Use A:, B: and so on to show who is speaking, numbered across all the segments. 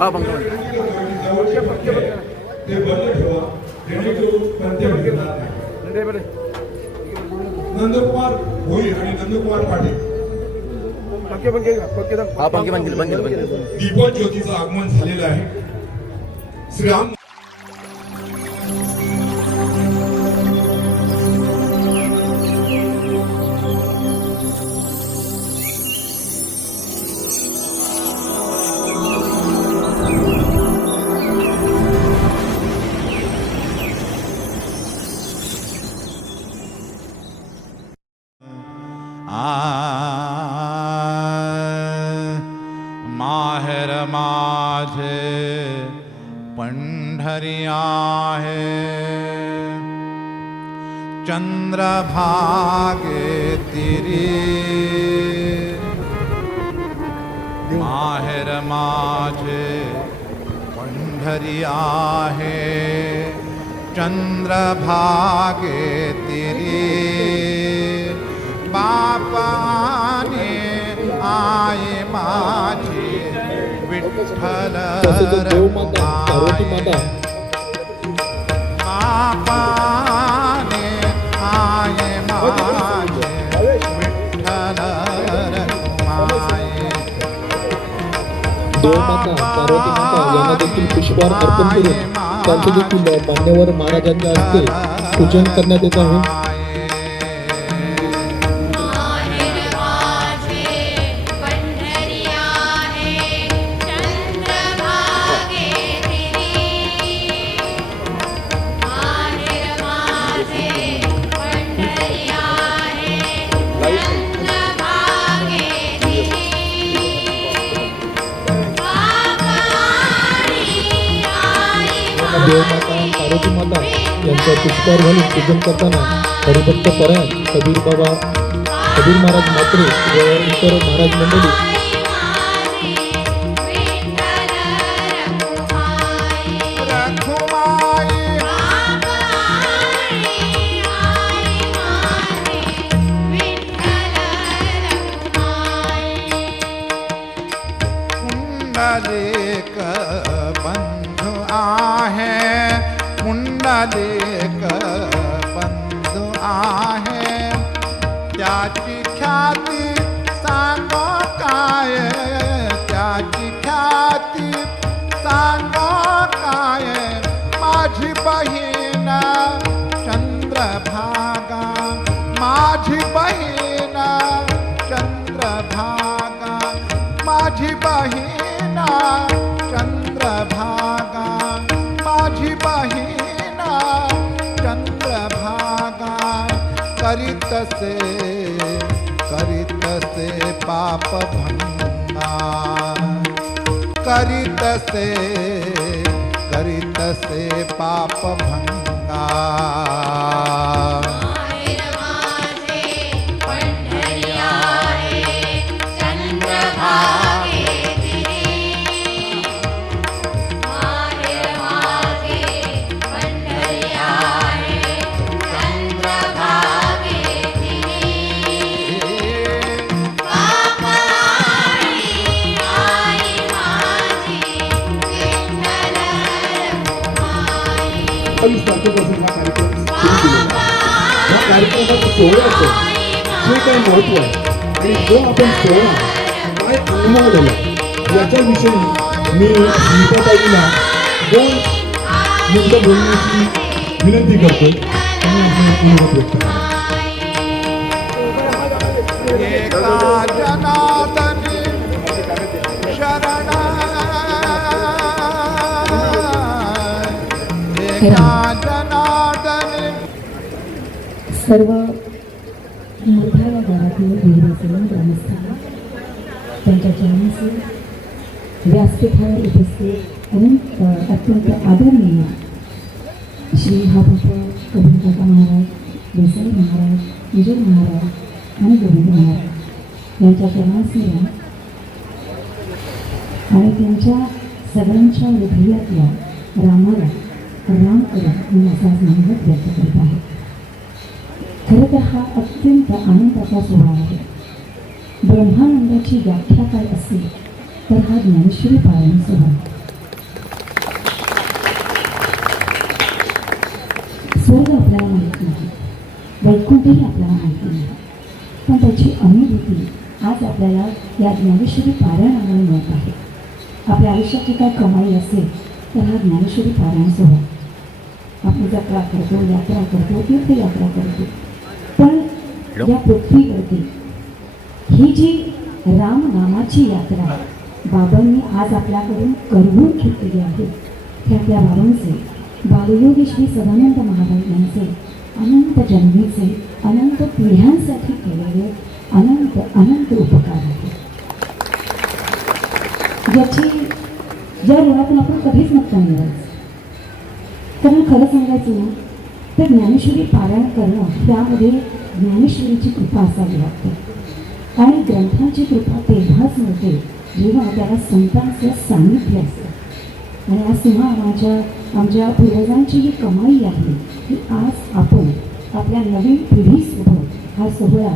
A: हा.
B: नंदकुमार भोई आणि नंदकुमार पाटील.
A: पंके पंके पंके पंके
B: दीपक ज्योतीचं आगमन झालेलं आहे. श्रीराम
C: चंद्रभागे तिरी। माहेर माझे पंढरी आहे। चंद्रभागे तिरी। बापाने आई माझी विठ्ठल
D: तसेच देवमाता पार्वती माता यांना देखील पुष्पहार अर्पण करून त्यांचे देखील मान्यवर महाराजांच्या हस्ते पूजन करण्यात येत आहे
E: आई
D: देवमाता पार्वती माता यांचा पुष्कार घालून पूजन करताना हरिभक्त परायण कबीर बाबा कबीर महाराज मात्रे व इतर महाराज मंडळी
C: एक बंधू आहे. त्याची ख्याती सांगो काय? त्याची ख्याती सांगो काय? माझी बहीण चंद्रभागा. माझी बहीण चंद्रभागा. माझी बहीण चंद्रभागा. माझी बहीण करितसे करितसे पाप भंगा करितसे करितसे पाप भंगा
F: जे काही महत्त्व आहे? आणि जो आपण सोहळा काय अनुभवलेला याच्याविषयी मी स्मिताताईला दोन मिनिटं बोलण्याची विनंती करतो आणि व्यक्त
G: सर्व मोठ्या या गावातील विहिरीचे ग्रामस्थांना? त्यांच्या चरणाचे व्यासपीठावर उपस्थित अनेक अत्यंत आदरणीय श्री हापूट कबीर काका महाराज देसाई महाराज विजय महाराज आणि गोविंद महाराज यांच्या चरणासेवा आणि त्यांच्या सगळ्यांच्या हृदयातल्या रामाला राम करून मी असा मनोगत व्यक्त करीत आहे. खरं तर हा अत्यंत आनंदाचा सोहळा आहे. ब्रह्मानंदाची व्याख्या काय असेल तर हा ज्ञानेश्वरी पारायण सोहळा. स्वर्ग आपल्याला माहीत नाही वैकुंठही आपल्याला माहिती नाही. पण त्याची अनुभूती आज आपल्याला या ज्ञानेश्वरी पारायणामुळे मिळत आहे. आपल्या आयुष्याची काय कमाई असेल तर हा ज्ञानेश्वरी पारायण सोहळा. आपण जत्रा करतो यात्रा करतो तीर्थयात्रा करतो. या पृथ्वीवरती ही जी रामनामाची यात्रा बाबांनी आज आपल्याकडून करवून घेतलेली आहे. हे आपल्या बाबांचे बालयोगी श्री सदानंद महाराज यांचे अनंत जन्मीचे अनंत पिढ्यांसाठी केलेले अनंत अनंत उपकार आहेत. ज्याची ज्या ऋणातून आपण कधीच मुक्त नाही कारण खरं सांगायचं ना तर ज्ञानेश्वरी पारायण करणं त्यामध्ये ज्ञानेश्वरीची कृपा असावी लागते आणि ग्रंथाची कृपा तेव्हाच मिळते जेव्हा त्याला संतांचं सान्निध्य असतं. आणि आज तेव्हा माझ्या आमच्या पूर्वजांची ही कमाई आहे की आज आपण आपल्या नवीन पिढीसोबत हा सोहळा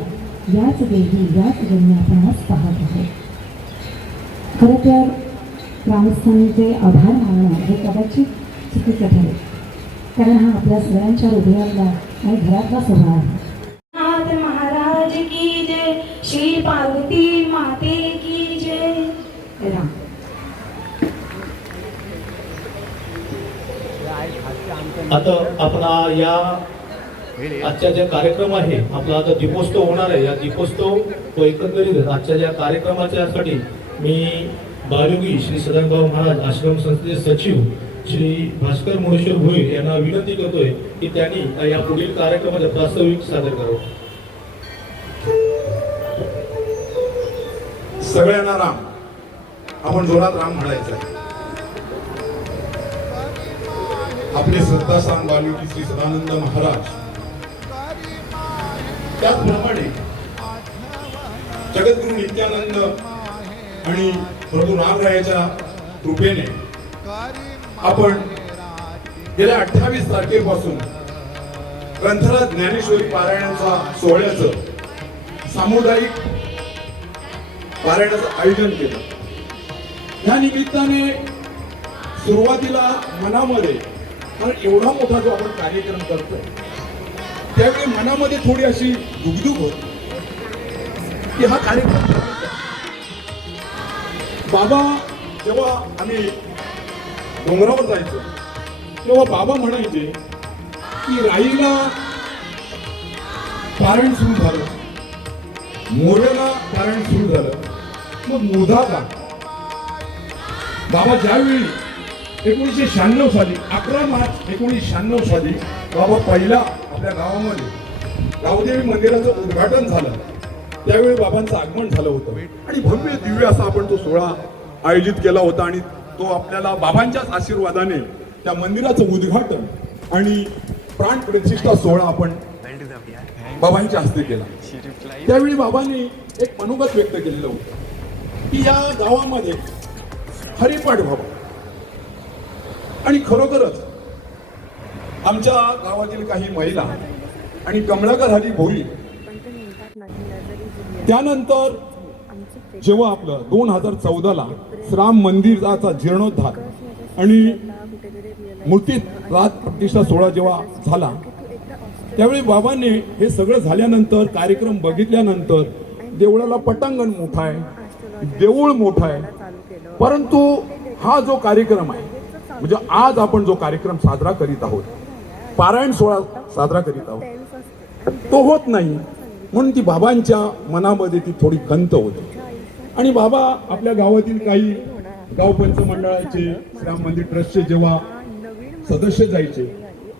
G: याच देवी याच जन्मी आपण आज पाहत आहोत. खरं तर ग्रामस्थांचे आभार मानणं हे कदाचित चुकीचं ठरेल. कारण हा आपल्या सगळ्यांच्या हृदयाला आणि घरातला सोहळा आहे.
E: आता आपला या आजच्या ज्या कार्यक्रम आहे आपला आता दीपोत्सव होणार आहे. या दीपोत्सव व एकंदरीत आजच्या ज्या कार्यक्रमाच्यासाठी मी बालयोगी श्री सदानभाऊ महाराज आश्रम संस्थेचे सचिव श्री भास्कर मुळेश्वर भोईर यांना विनंती करतोय की त्यांनी या पुढील कार्यक्रमाचे प्रास्ताविक सादर करावं.
F: सगळ्यांना राम. आपण जोरात राम म्हणायचं आपले श्रद्धास्थान बालुकी श्री सदानंद महाराज. त्याचप्रमाणे जगद्गुरु नित्यानंद आणि प्रभू रामरायाच्या कृपेने आपण गेल्या अठ्ठावीस तारखेपासून ग्रंथराज ज्ञानेश्वरी पारायणाचा सोहळ्याचं सामुदायिक पारायणाचं आयोजन केलं. या निमित्ताने सुरुवातीला मनामध्ये कारण एवढा मोठा जो आपण कार्यक्रम करतोय त्यावेळी मनामध्ये थोडी अशी दुगदुग होती. की हा कार्यक्रम बाबा जेव्हा आम्ही डोंगरावर जायचो तेव्हा बाबा म्हणायचे की राईला पारण सुरू झालं. मोरेला पारायण सुरू झालं. मग मुधाला बाबा ज्यावेळी एकोणीसशे शहाण्णव साली अकरा मार्च एकोणीसशे शहाण्णव साली बाबा पहिला आपल्या गावामध्ये गावदेवी मंदिराचं उद्घाटन झालं. त्यावेळी बाबांचं आगमन झालं होतं. आणि भव्य दिव्य असा आपण तो सोहळा आयोजित केला होता आणि तो आपल्याला बाबांच्याच आशीर्वादाने त्या मंदिराचं उद्घाटन आणि प्राण प्रतिष्ठा सोहळा आपण बाबांच्या हस्ते केला. त्यावेळी बाबांनी एक मनोगत व्यक्त केलेलं होतं की या गावामध्ये हरिपाठ व्हावं. आणि खरोखरच आमच्या गावातील काही महिला आणि कमळाकर हरी भोई त्यानंतर जेव्हा आपलं दोन हजार चौदाला श्राम मंदिराचा जीर्णोद्धार आणि मूर्ती रात प्रतिष्ठा सोहळा जेव्हा झाला त्यावेळी बाबांनी हे सगळं झाल्यानंतर कार्यक्रम बघितल्यानंतर देवळाला पटांगण मोठा आहे देऊळ मोठा आहे परंतु हा जो कार्यक्रम आहे म्हणजे आज आपण जो कार्यक्रम साजरा करीत आहोत पारायण सोहळा साजरा करीत आहोत तो होत नाही. म्हणून ती बाबांच्या मनामध्ये ती थोडी खंत होती. आणि बाबा आपल्या गावातील काही गावपंच मंडळाचे श्राम मंदिर ट्रस्टचे जेव्हा सदस्य जायचे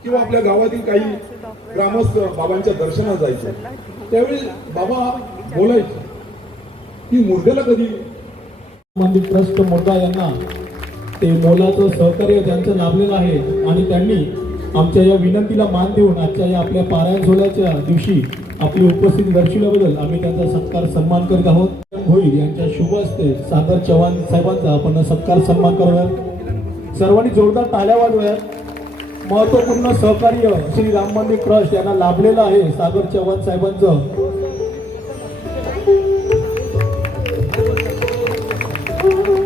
F: किंवा आपल्या गावातील काही ग्रामस्थ बाबांच्या दर्शनात जायचे त्यावेळी बाबा बोलायचे की मुर्गेला कधी?
E: मंदिर ट्रस्ट मोठा यांना ते मोलाचं सहकार्य त्यांचं लाभलेलं आहे. आणि त्यांनी आमच्या या विनंतीला मान देऊन आजच्या या आपल्या पारायण सोहळ्याच्या दिवशी आपली उपस्थिती दर्शवल्याबद्दल आम्ही त्यांचा सत्कार सन्मान करीत आहोत. होईल यांच्या शुभ हस्ते सागर चव्हाण साहेबांचा आपण सत्कार सन्मान करूयात सर्वांनी जोरदार टाळ्या वाजवूयात. महत्त्वपूर्ण सहकार्य श्री राम मंदिर ट्रस्ट यांना लाभलेलं आहे सागर चव्हाण साहेबांचं.
H: जे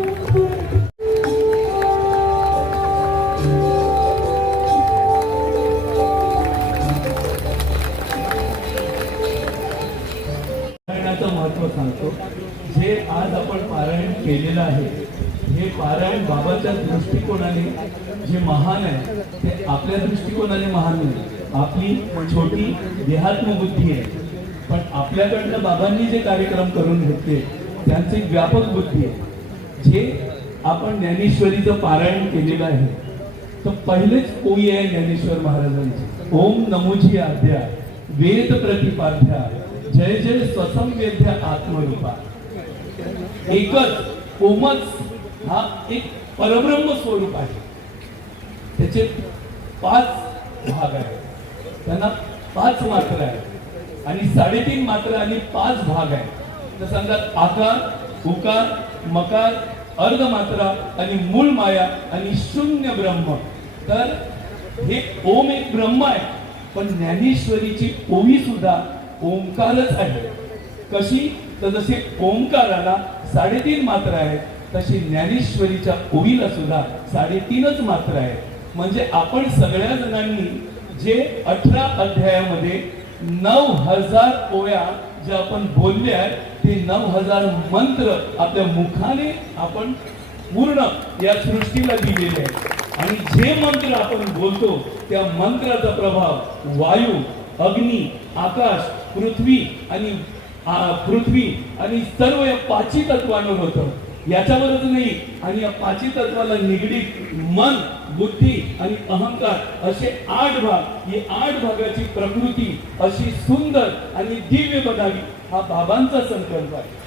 H: महान नाही आपली छोटी देहात्म बुद्धी आहे. पण आपल्याकडनं बाबांनी जे कार्यक्रम करून घेतले त्यांची व्यापक बुद्धी आहे. जे आपण ज्ञानेश्वरीचं पारायण केलेलं आहे तर पहिलेच ओळी आहे ज्ञानेश्वर महाराजांची. ओम नमोजी आध्या वेद प्रतिपाध्या जय जय स्वसम स्वसंवेद्या आत्मरूपा. एकच ओमच हा एक परब्रह्म स्वरूप आहे. त्याचे पाच भाग आहेत त्यांना पाच मात्रा आहेत. आणि साडेतीन मात्रा आणि पाच भाग आहेत. तर समजा आकार उकार मकार अर्धमात्रा आणि मूल माया आणि शून्य ब्रह्म. तर हे ओम एक ब्रह्म आहे. पण ज्ञानेश्वरीची ओवी सुद्धा ओंकारच आहे. कशी? तर जसे ओंकाराला साडेतीन मात्रा आहेत तशी ज्ञानेश्वरीच्या ओवीला सुद्धा साडेतीनच मात्रा आहे म्हणजे आपण सगळ्या जणांनी जे अठरा अध्यायामध्ये नऊ हजार ओव्या ज्या आपण बोलल्या आहेत ते नऊ हजार मंत्र आपल्या मुखाने आपण पूर्ण या सृष्टीला दिलेले आहेत. आणि जे मंत्र आपण बोलतो त्या मंत्राचा प्रभाव वायू अग्नी आकाश पृथ्वी आणि पृथ्वी आणि सर्व या पाची तत्वांवर होतं. याच्यावरच नाही. आणि या पाची तत्वाला निगडीत मन बुद्धी आणि अहंकार असे आठ भाग. ही आठ भागाची प्रकृती अशी सुंदर आणि दिव्य बनावी हा बाबांचा संकल्प आहे.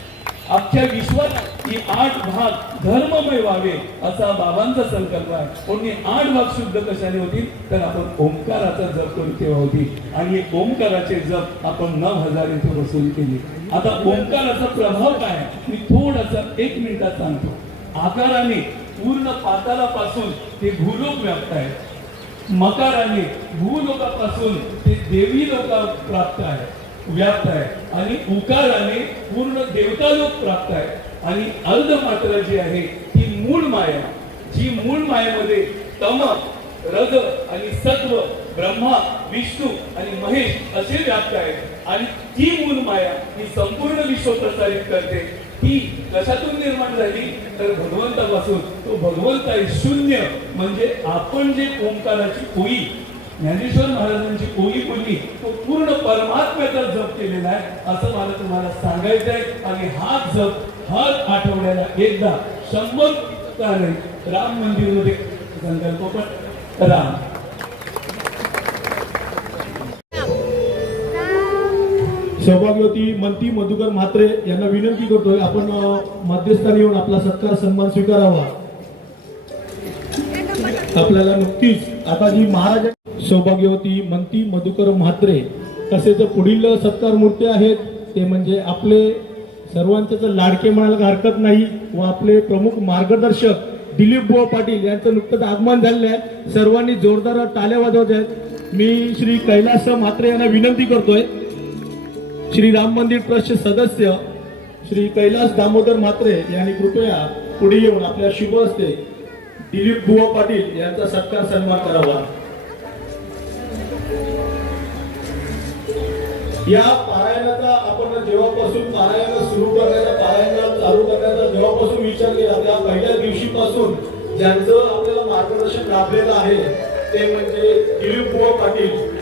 H: अख्ख्या विश्वात ही आठ भाग धर्ममय व्हावे असा बाबांचा संकल्प आहे. पण हे आठ भाग शुद्ध कशाने होतील? तर आपण ओंकाराचा जप करू तेव्हा होती आणि हे ओंकाराचे जप आपण नऊ हजार इथे वसूल केली. आता ओंकाराचा प्रभाव काय मी थोडासा एक मिनिटात सांगतो. आकाराने पूर्ण पातालापासून ते भूलोक व्याप्त आहे. मकाराने भूलोकापासून ते देवी लोका प्राप्त आहे. व्याप्त आहे. आणि उकाराने पूर्ण देवता लोक प्राप्त आहे. आणि अर्ध मात्र जी आहे ती मूळ माया. जी मूळ मायेमध्ये तम रग आणि सत्व ब्रह्मा विष्णू आणि महेश असे व्याप्त आहेत आणि ती मूल माया ही संपूर्ण विश्व प्रसारित करते. ती कशातून निर्माण झाली? तर भगवंतापासून. तो भगवंत आहे शून्य. म्हणजे आपण जे ओंकाराची होई ज्ञानेश्वर महाराजांची ओळी बोलली तो पूर्ण परमात्म्याचा जप केलेला आहे. असं मला तुम्हाला सांगायचं आहे. आणि हा जप हर आठवड्याला एकदा शंभर तारे राम मंदिरमध्ये संकल्प पण राम. सौभाग्यवती मंत्री मधुकर म्हात्रे यांना विनंती करतोय आपण मध्यस्थानी येऊन आपला सत्कार सन्मान स्वीकारावा. आपल्याला नुकतीच आता जी महाराज सौभाग्यवती मंती मधुकर म्हात्रे तसेच पुढील सत्कार मूर्ती आहेत ते म्हणजे आपले सर्वांचेच लाडके म्हणायला हरकत नाही व आपले प्रमुख मार्गदर्शक दिलीप बुवा पाटील यांचं नुकतंच आगमन झालेलं आहे. सर्वांनी जोरदार टाल्या वाजवत आहेत. मी श्री कैलास म्हात्रे यांना विनंती करतोय. श्री राम मंदिर ट्रस्टचे सदस्य श्री कैलास दामोदर म्हात्रे यांनी कृपया पुढे येऊन आपल्या शुभ हस्ते दिलीप बुवा पाटील यांचा सत्कार सन्मान करावा. या पारायणाचा आपण जेव्हापासून पारायण सुरू करण्याचा पारायण चालू करण्याचा जेव्हापासून विचार केला त्या पहिल्या दिवशीपासून ज्यांचं आपल्याला मार्गदर्शन लाभलेलं आहे ते म्हणजे दिलीप बुवा पाटील.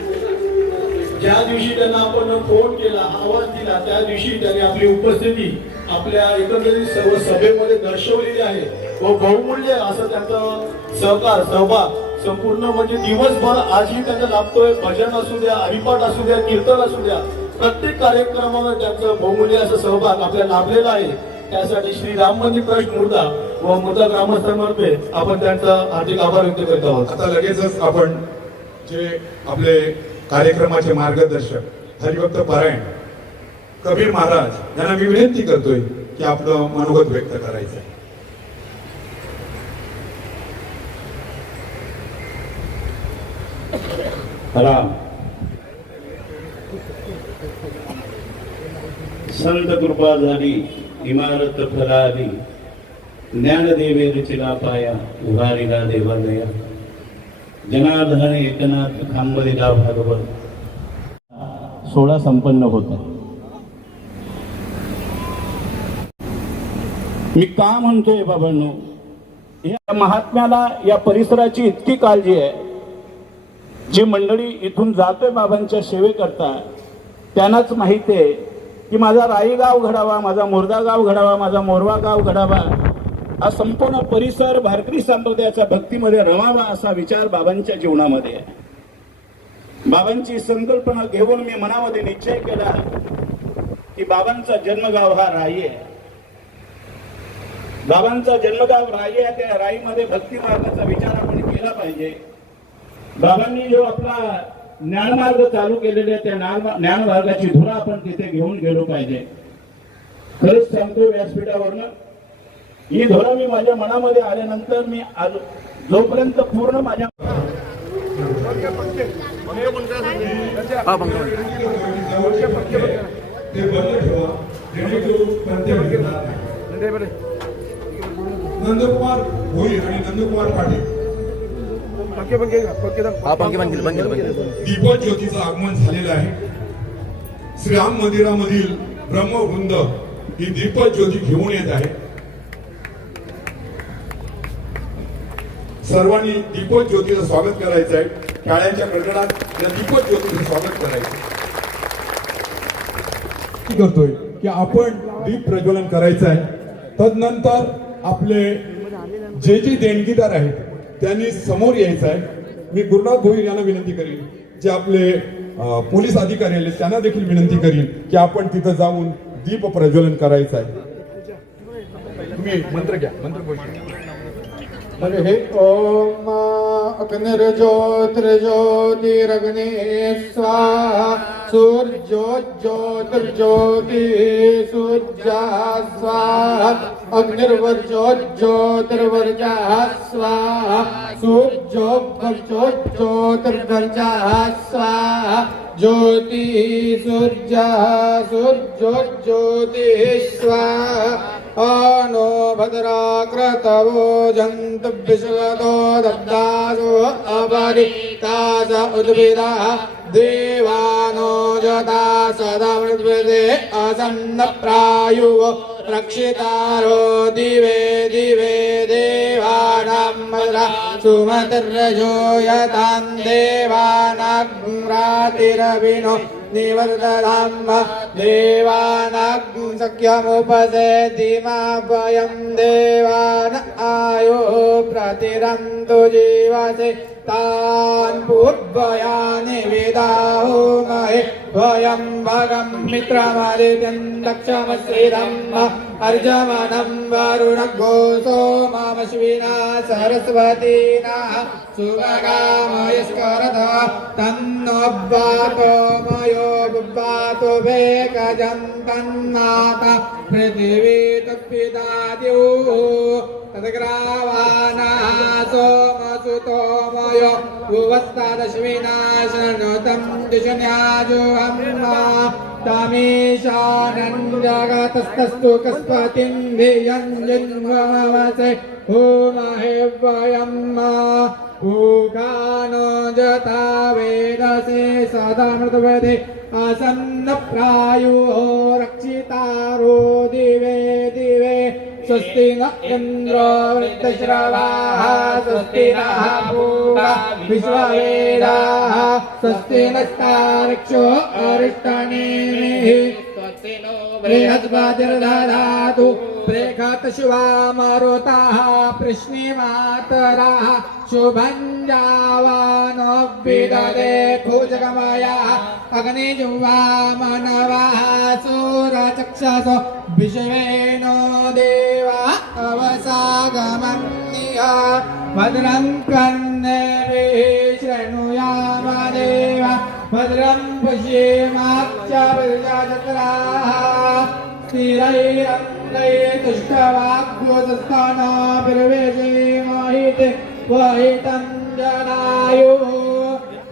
H: ज्या दिवशी त्यांना आपण फोन केला आवाज दिला त्या दिवशी त्यांनी आपली उपस्थिती आपल्या एकंदरीत सर्व सभेमध्ये दर्शवलेली आहे. व बहुमूल्य असं त्यांचं सहकार सहभाग संपूर्ण म्हणजे दिवसभर आजही त्यांचा लाभतोय. भजन असू द्या हरिपाठ असू द्या कीर्तन असू द्या. प्रत्येक कार्यक्रमावर त्यांचं बहुमूल्य असा सहभाग आपल्याला लाभलेला आहे. त्यासाठी श्री राम मंदिर ट्रस्ट मुर्दा व मुर्दा ग्रामस्थांमध्ये आपण त्यांचा हार्दिक आभार व्यक्त करत आहोत.
F: आता लगेचच आपण जे आपले कार्यक्रमाचे मार्गदर्शक हरिभक्त पारायण कबीर महाराज यांना मी विनंती करतोय की आपलं मनोगत व्यक्त करायचं आहे.
I: राम संत कृपा झाली इमारत फलाली ज्ञानदेवे रुचिला पाया उभारीला देवालया। जनार्दन एकनाथ खांबरीला भागवत। सोळा संपन्न होता। मी का म्हणतोय बाबांनो या महात्म्याला या परिसराची इतकी काळजी आहे. जी मंडळी इथून जातोय बाबांच्या सेवेकरता त्यांनाच माहिती आहे की माझा राईगाव घडावा माझा मोरदा गाव घडावा माझा मोरवा गाव घडावा हा संपूर्ण परिसर भारतीय संप्रदायाच्या भक्तीमध्ये रमावा असा विचार बाबांच्या जीवनामध्ये आहे. बाबांची संकल्पना घेऊन मी मनामध्ये निश्चय केला की बाबांचा जन्मगाव हा राई आहे. बाबांचा जन्मगाव राई आहे त्या राईमध्ये भक्ती मार्गाचा विचार आपण केला पाहिजे. बाबांनी जो आपला ज्ञानमार्ग चालू केलेले त्या ज्ञान- ज्ञानमार्गाची धुरा आपण तिथे घेऊन गेलो पाहिजे. खरंच सांगतो व्यासपीठावरनं ही धुरा मी माझ्या मनामध्ये आल्यानंतर मी आलो जोपर्यंत पूर्ण माझ्या
A: हा.
F: नंदकुमार भोईर आणि नंदकुमार पाटील.
A: हा पंकज बंद केलं बंद केलं बंद केलं
F: दीपक ज्योतीचं आगमन झालेलं आहे. श्रीराम मंदिरामधील ब्रह्मवृंद ही दीपक ज्योती घेऊन येत आहे. सर्वांनी दीपक ज्योतीचं स्वागत करायचं आहे. टाळ्यांच्या कडकडात या दीपक ज्योतीचं स्वागत करायचं करतोय? की आपण दीप प्रज्वलन करायचं आहे. तदनंतर आपले जे जे देणगीदार आहेत त्यांनी समोर यायचं आहे. मी गुरुनाथ भोईर यांना विनंती करीन जे आपले पोलीस अधिकारी आले त्यांना देखील विनंती करीन की आपण तिथं जाऊन दीप प्रज्वलन करायचं आहे. तुम्ही मंत्र घ्या मंत्र
J: हरि ओम अग्निर्ज्योतिर्ज्योतिरग्नि स्वाहा। सूर्यो ज्योतिर्ज्योति सूर्या स्वाहा अग्निर्वर्ज्योज्योतिर्वर्जः स्वाहा सूर्यो ज्योतिर्वर्जः स्वाहा ज्योति सूर्यः सूर्यो ज्योतिः स्वाहा आनो भद्राकृतवो जन्तु विश्वतो दब्दासो अपरितास उद्भिदाः देवानो जता सदा मृद्विदे असन्नप्रायुः रक्षितारो दिवे दिवे देवानां मद्रा। सुमतिर्रजो यतां देवानाग्रातिरविनो निवर्तधाम देवानाग् सख्यमुपसेतिमापयं देवान आयो प्रतिरन्तु जीवसे। तान् पूर्वयानि विदाहोमहे महे। वयं भगं मित्रमदितिं दक्षमश्रीरं अर्जमनं वरुणघोषो मामश्विना सरस्वतीना सुभगामयस्करद तन्नोब्बातो पातु वेकजन्तन्नाथ वेगजं तन्नाथ पृथिवी तत्पिता द्युः तद्ग्रावाणः सोमसुतो मयो भुवस्तादश्विना दिशन्याजुहम्मा तमीशानञ्जगतस्तस्तु कस्पतिं धियं जिन्वमवसे मा। जता वेदसे सदा मृतवदे आसन्नप्रायुः रक्षितारो दिवे दिवे स्वस्ति न इन्द्रो वृत्तश्रवाः स्वस्ति नः पूरा विश्ववेदाः स्वस्ति नस्तारक्षो अरिष्टनेमिः स्वस्ति नो बृहस्पतिर्दधातु प्रेखत शिवा मरुताः प्रश्निमातराः शुभं जावानो विददे खुजगमयाः अग्निजुवा विश्वेनो देवा अवसागमन्या भद्रं कर्णेभिः शृणुयाम देवा। भद्रं पश्येमाक्षाः मोहिते यो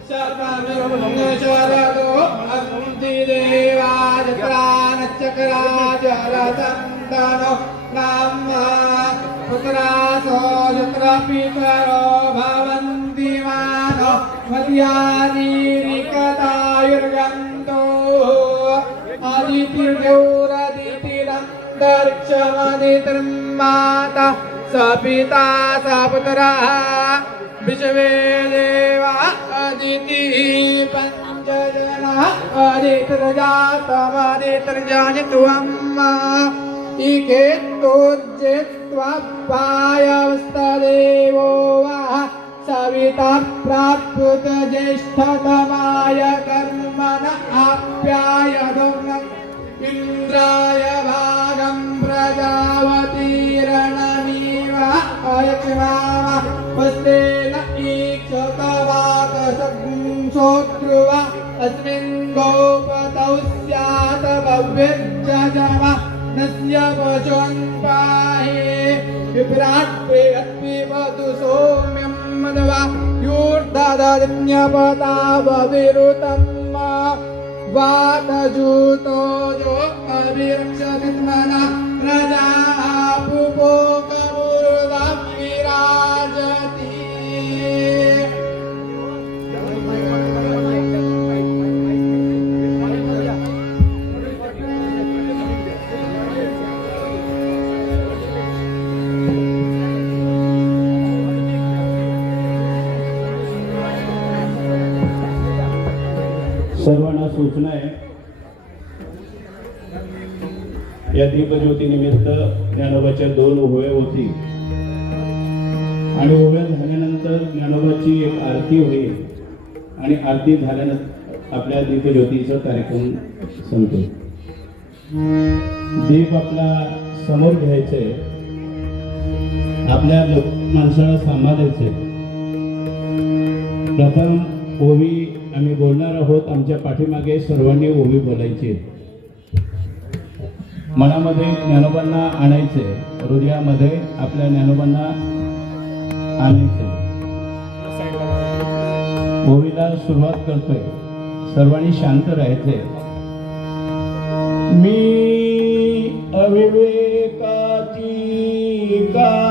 J: शतदेवायप्राणचक्राचरसन्दनो राम सुद्रासौ सुपितरो भवन्ति मानो मर्यादीरिकतायुर्गन्तो अदितिजोरदितिरं सपिता स विश्वे देवा अदितिः पञ्चजनः अदितिर्जातमदितिर्जानित्वम् इके तोर्जित्वापायस्तदेवो वा सविता प्राप्त ज्येष्ठतमाय कर्मण आप्याय इन्द्राय भागं प्रजावतीरण अयक्ष्मास्तेन ईक्षतवाकसोऽत्रुव अस्मिन् गोपतौ स्यात् भव्यजम नस्य पशून् पाहि। विभ्राट्वे सौम्यं मनवा यूर्धदन्यपतावविरुतं वातजूतो जो अभिरक्षति मना प्रजा पुपोकमुर्दा
I: सूचना आहे. या दीपज्योतीनिमित्त ज्ञानोबाच्या दोन ओव्या होती. आणि ओव्या झाल्यानंतर ज्ञानोबाची एक आरती होईल. आणि आरती झाल्यानंतर आपल्या दीपज्योतीचा कार्यक्रम संपतो. दीप आपला समोर घ्यायचंय आपल्या माणसाला माणसाला सांभाळायचंय प्रथम ओवी आम्ही बोलणार आहोत आमच्या पाठीमागे सर्वांनी ओवी बोलायची. मनामध्ये ज्ञानोबांना आणायचे हृदयामध्ये आपल्या ज्ञानोबांना आणायचे. ओवीला सुरुवात करतोय. सर्वांनी शांत राहायचे. मी अविवेकाची
K: का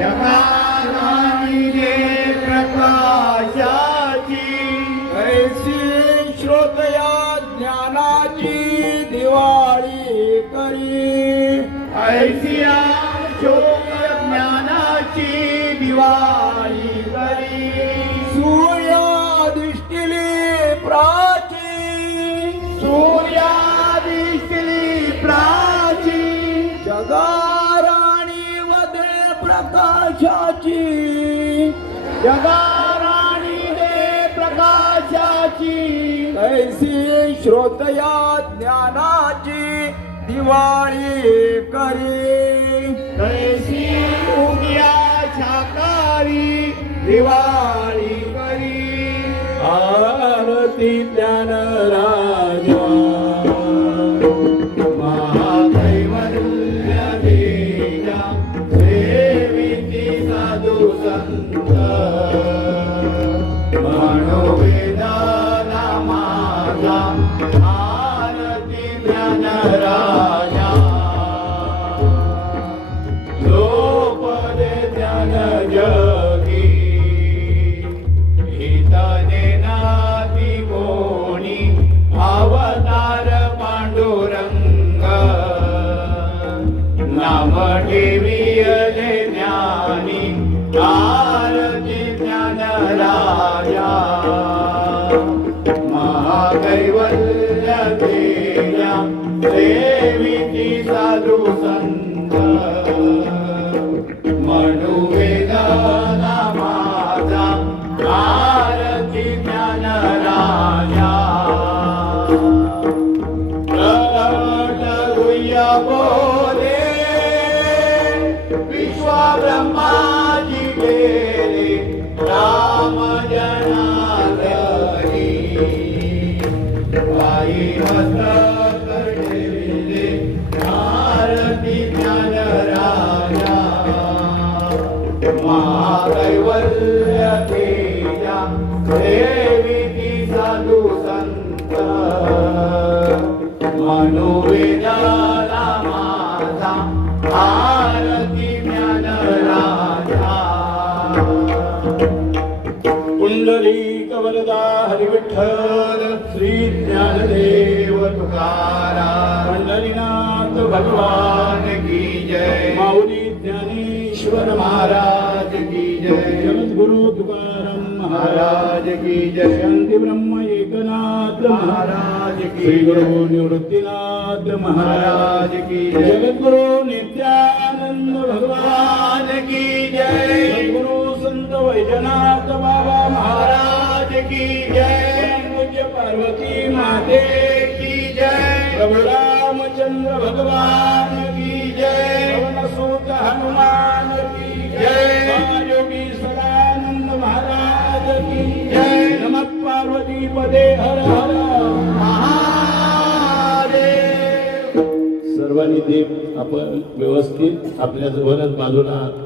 K: Jagadani प्रकाशाची ऐसी श्रोतया ज्ञानाची दिवाळी करी. कैसी उग्या छाकारी दिवाळी करी.
I: आरती ज्ञान
K: Aleluia.
I: पंढरीनाथ भगवान
K: की जय।
I: माऊली ज्ञानेश्वर
K: महाराज की जय।
I: जगद्गुरु तुकाराम महाराज
K: महाराज की जय।
I: शांती ब्रह्म एकनाथ महाराज
K: की
I: श्री गुरु निवृत्तीनाथ महाराज
K: की जय।
I: जगद्गुरु नित्यानंद भगवान
K: की जय।
I: गुरु संत वैजनाथ बाबा महाराज
K: की जय
I: पूज्य पार्वती माते प्रभु रामचंद्र भगवान
K: की जय
I: सूत हनुमान की
K: जय।
I: योगी सदानंद महाराज की
K: जय।
I: नम पार्वती पदे हर हर
K: महादेव
I: सर्वांनी देव आपण व्यवस्थित आपल्या जवळच बाजूला